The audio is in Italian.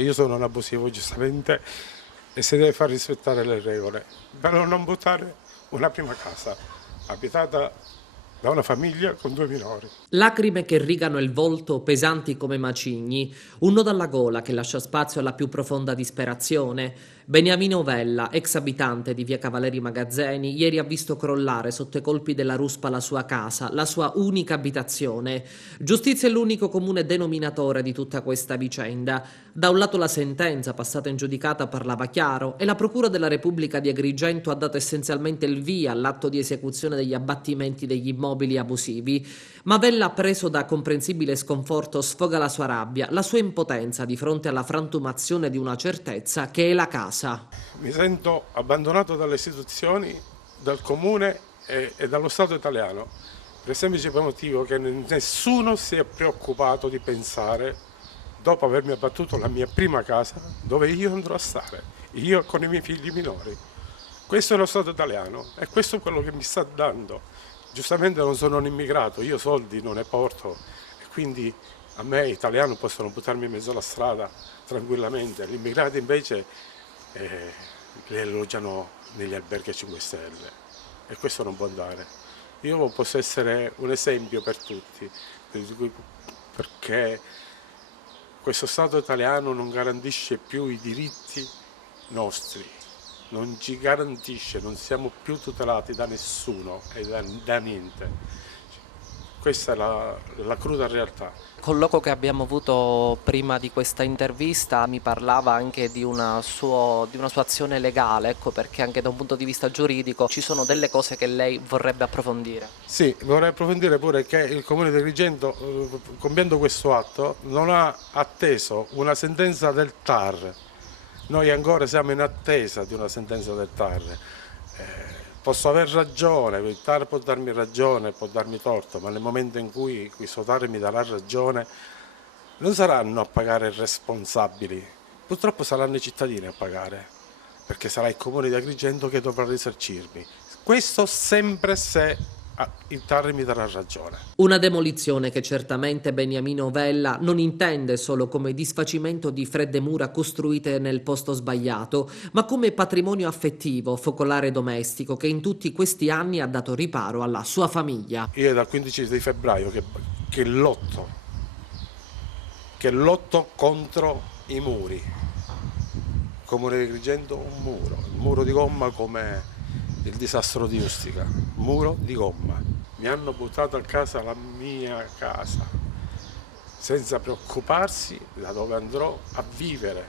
Io sono un abusivo giustamente e si deve far rispettare le regole, però non buttare una prima casa abitata da una famiglia con 2 minori. Lacrime che rigano il volto pesanti come macigni, un nodo alla gola che lascia spazio alla più profonda disperazione. Beniamino Vella, ex abitante di via Cavaleri Magazzeni, ieri ha visto crollare sotto i colpi della ruspa la sua casa, la sua unica abitazione. Giustizia è l'unico comune denominatore di tutta questa vicenda. Da un lato la sentenza passata in giudicata parlava chiaro e la Procura della Repubblica di Agrigento ha dato essenzialmente il via all'atto di esecuzione degli abbattimenti degli immobili abusivi. Ma Vella, preso da comprensibile sconforto, sfoga la sua rabbia, la sua impotenza di fronte alla frantumazione di una certezza che è la casa. Mi sento abbandonato dalle istituzioni, dal comune e dallo Stato italiano, per il semplice motivo che nessuno si è preoccupato di pensare, dopo avermi abbattuto la mia prima casa, dove io andrò a stare, io con i miei figli minori. Questo è lo Stato italiano e questo è quello che mi sta dando. Giustamente non sono un immigrato, io soldi non ne porto e quindi a me italiano possono buttarmi in mezzo alla strada tranquillamente. Gli immigrati invece li elogiano negli alberghi a 5 Stelle e questo non può andare. Io posso essere un esempio per tutti, perché questo Stato italiano non garantisce più i diritti nostri, non ci garantisce, non siamo più tutelati da nessuno e da niente. Questa è la cruda realtà. Il colloquio che abbiamo avuto prima di questa intervista mi parlava anche di una sua azione legale, ecco perché anche da un punto di vista giuridico ci sono delle cose che lei vorrebbe approfondire. Sì, vorrei approfondire pure che il Comune di Agrigento, compiendo questo atto, non ha atteso una sentenza del TAR. Noi ancora siamo in attesa di una sentenza del TAR. Posso aver ragione, il TAR può darmi ragione, può darmi torto, ma nel momento in cui questo TAR mi darà ragione, non saranno a pagare i responsabili, purtroppo saranno i cittadini a pagare, perché sarà il Comune di Agrigento che dovrà risarcirmi. Questo sempre se il TAR mi darà ragione. Una demolizione che certamente Beniamino Vella non intende solo come disfacimento di fredde mura costruite nel posto sbagliato, ma come patrimonio affettivo, focolare domestico che in tutti questi anni ha dato riparo alla sua famiglia. Io è dal 15 di febbraio che lotto contro i muri. Comune di Agrigento un muro di gomma come il disastro di Ustica, muro di gomma. Mi hanno buttato a casa la mia casa, senza preoccuparsi da dove andrò a vivere.